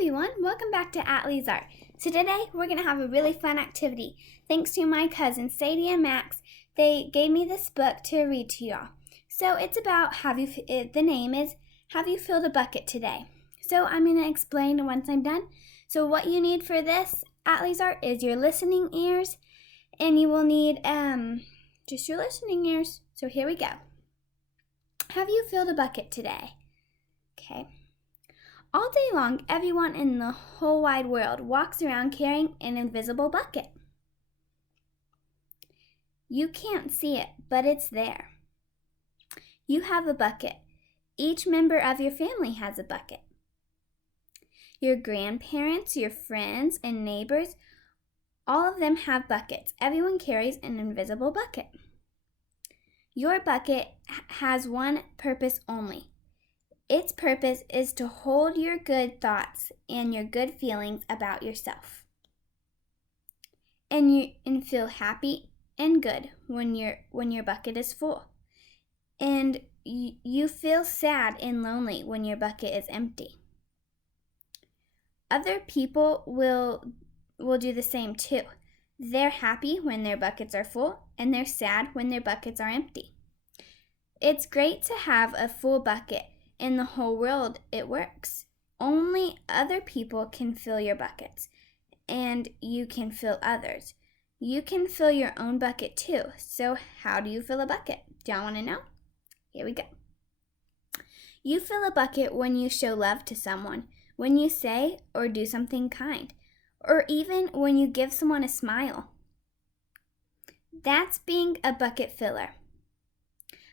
everyone, welcome back to Atlee's Art. So today we're going to have a really fun activity. Thanks to my cousins Sadie and Max, they gave me this book to read to y'all. So it's about the name is Have You Filled a Bucket Today? So I'm going to explain once I'm done. So what you need for this Atlee's Art is your listening ears, and you will need just your listening ears. So here we go. Have you filled a bucket today? Okay. All day long, everyone in the whole wide world walks around carrying an invisible bucket. You can't see it, but it's there. You have a bucket. Each member of your family has a bucket. Your grandparents, your friends, and neighbors, all of them have buckets. Everyone carries an invisible bucket. Your bucket has one purpose only. Its purpose is to hold your good thoughts and your good feelings about yourself. And feel happy and good when your bucket is full. And you feel sad and lonely when your bucket is empty. Other people will do the same too. They're happy when their buckets are full, and they're sad when their buckets are empty. It's great to have a full bucket. In the whole world, it works. Only other people can fill your buckets, and you can fill others. You can fill your own bucket too. So how do you fill a bucket? Do y'all want to know? Here we go. You fill a bucket when you show love to someone, when you say or do something kind, or even when you give someone a smile. That's being a bucket filler.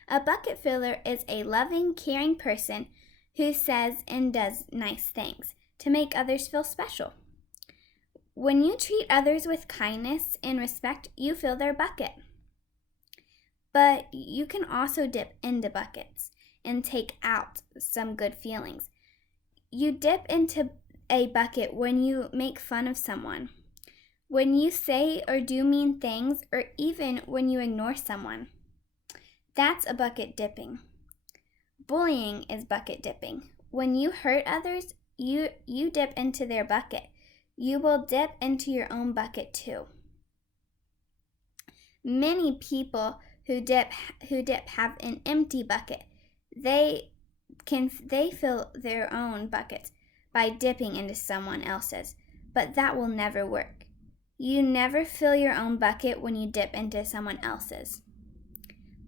A bucket filler is a loving, caring person who says and does nice things to make others feel special. When you treat others with kindness and respect, you fill their bucket. But you can also dip into buckets and take out some good feelings. You dip into a bucket when you make fun of someone, when you say or do mean things, or even when you ignore someone. That's a bucket dipping. Bullying is bucket dipping. When you hurt others, you dip into their bucket. You will dip into your own bucket too. Many people who dip have an empty bucket. They fill their own buckets by dipping into someone else's, but that will never work. You never fill your own bucket when you dip into someone else's.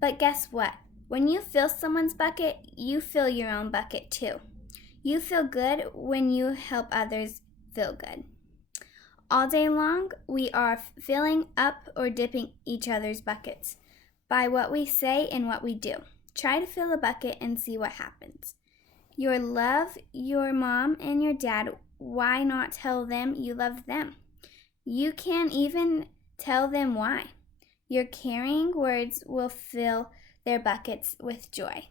But guess what? When you fill someone's bucket, you fill your own bucket too. You feel good when you help others feel good. All day long, we are filling up or dipping each other's buckets by what we say and what we do. Try to fill a bucket and see what happens. You love your mom and your dad. Why not tell them you love them? You can even tell them why. Your caring words will fill their buckets with joy.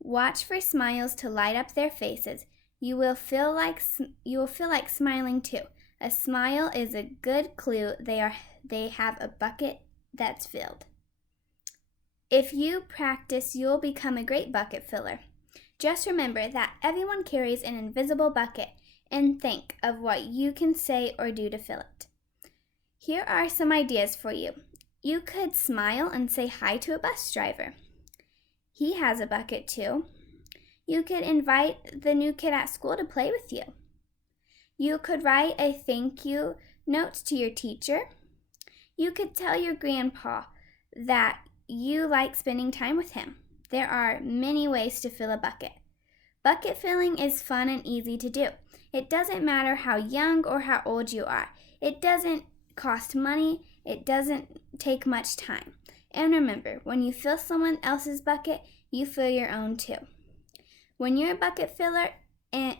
Watch for smiles to light up their faces. You will feel like smiling too. A smile is a good clue they have a bucket that's filled. If you practice, you'll become a great bucket filler. Just remember that everyone carries an invisible bucket, and think of what you can say or do to fill it. Here are some ideas for you. You could smile and say hi to a bus driver. He has a bucket too. You could invite the new kid at school to play with you. You could write a thank you note to your teacher. You could tell your grandpa that you like spending time with him. There are many ways to fill a bucket. Bucket filling is fun and easy to do. It doesn't matter how young or how old you are. It doesn't cost money. It doesn't take much time. And remember, when you fill someone else's bucket, you fill your own too. When you're a bucket filler,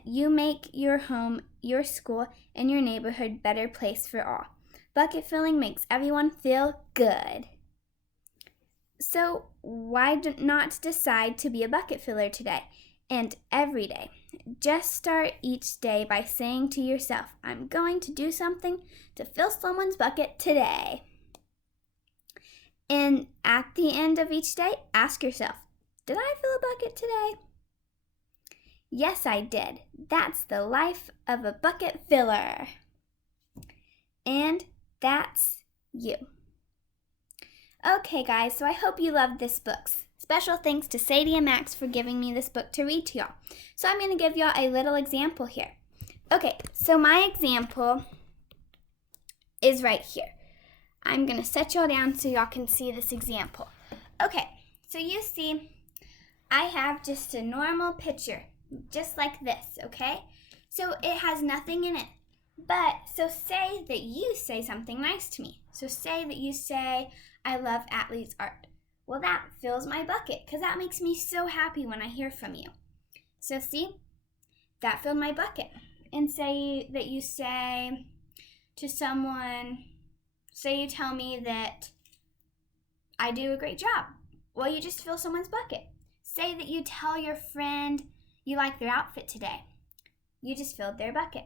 you make your home, your school, and your neighborhood a better place for all. Bucket filling makes everyone feel good. So why not decide to be a bucket filler today and every day? Just start each day by saying to yourself, I'm going to do something to fill someone's bucket today. And at the end of each day, ask yourself, did I fill a bucket today? Yes, I did. That's the life of a bucket filler. And that's you. Okay, guys, so I hope you loved this book. Special thanks to Sadie and Max for giving me this book to read to y'all. So I'm going to give y'all a little example here. Okay, so my example is right here. I'm going to set y'all down so y'all can see this example. Okay, so you see, I have just a normal picture, just like this, okay? So it has nothing in it. But, so say that you say something nice to me. So say that you say, I love Atlee's art. Well, that fills my bucket because that makes me so happy when I hear from you. So see, that filled my bucket. And say that you say to someone, say you tell me that I do a great job. Well, you just fill someone's bucket. Say that you tell your friend you like their outfit today. You just filled their bucket.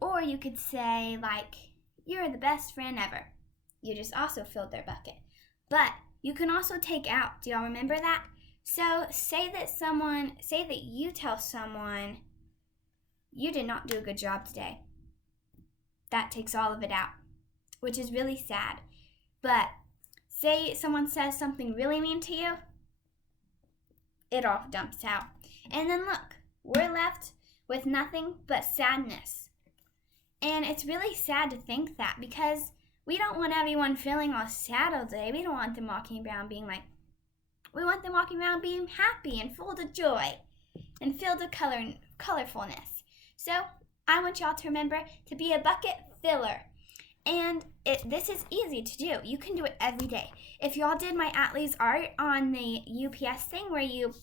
Or you could say, like, you're the best friend ever. You just also filled their bucket. But you can also take out, do y'all remember that? So say that you tell someone, you did not do a good job today. That takes all of it out, which is really sad. But say someone says something really mean to you, it all dumps out. And then look, we're left with nothing but sadness. And it's really sad to think that because we don't want everyone feeling all sad all day. We don't want them walking around being like, we want them walking around being happy and full of joy and filled with colorfulness. So I want y'all to remember to be a bucket filler. And this is easy to do. You can do it every day. If y'all did my Atlee's art on the UPS thing where you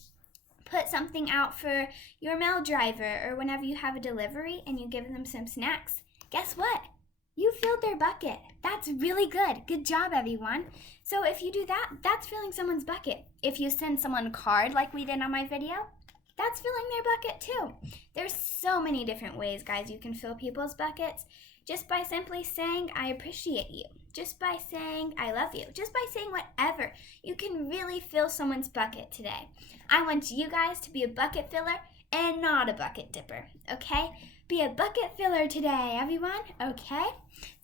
put something out for your mail driver or whenever you have a delivery and you give them some snacks, guess what? You filled their bucket. That's really good. Good job, everyone. So if you do that, that's filling someone's bucket. If you send someone a card like we did on my video, that's filling their bucket too. There's so many different ways, guys, you can fill people's buckets. Just by simply saying, I appreciate you. Just by saying, I love you. Just by saying whatever. You can really fill someone's bucket today. I want you guys to be a bucket filler and not a bucket dipper, okay? Be a bucket filler today, everyone, okay?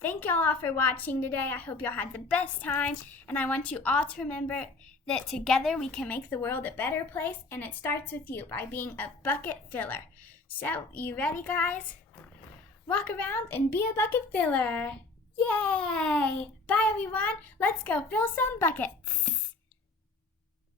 Thank y'all all for watching today. I hope y'all had the best time. And I want you all to remember that together we can make the world a better place. And it starts with you by being a bucket filler. So, you ready, guys? Walk around and be a bucket filler. Yay! Bye, everyone. Let's go fill some buckets.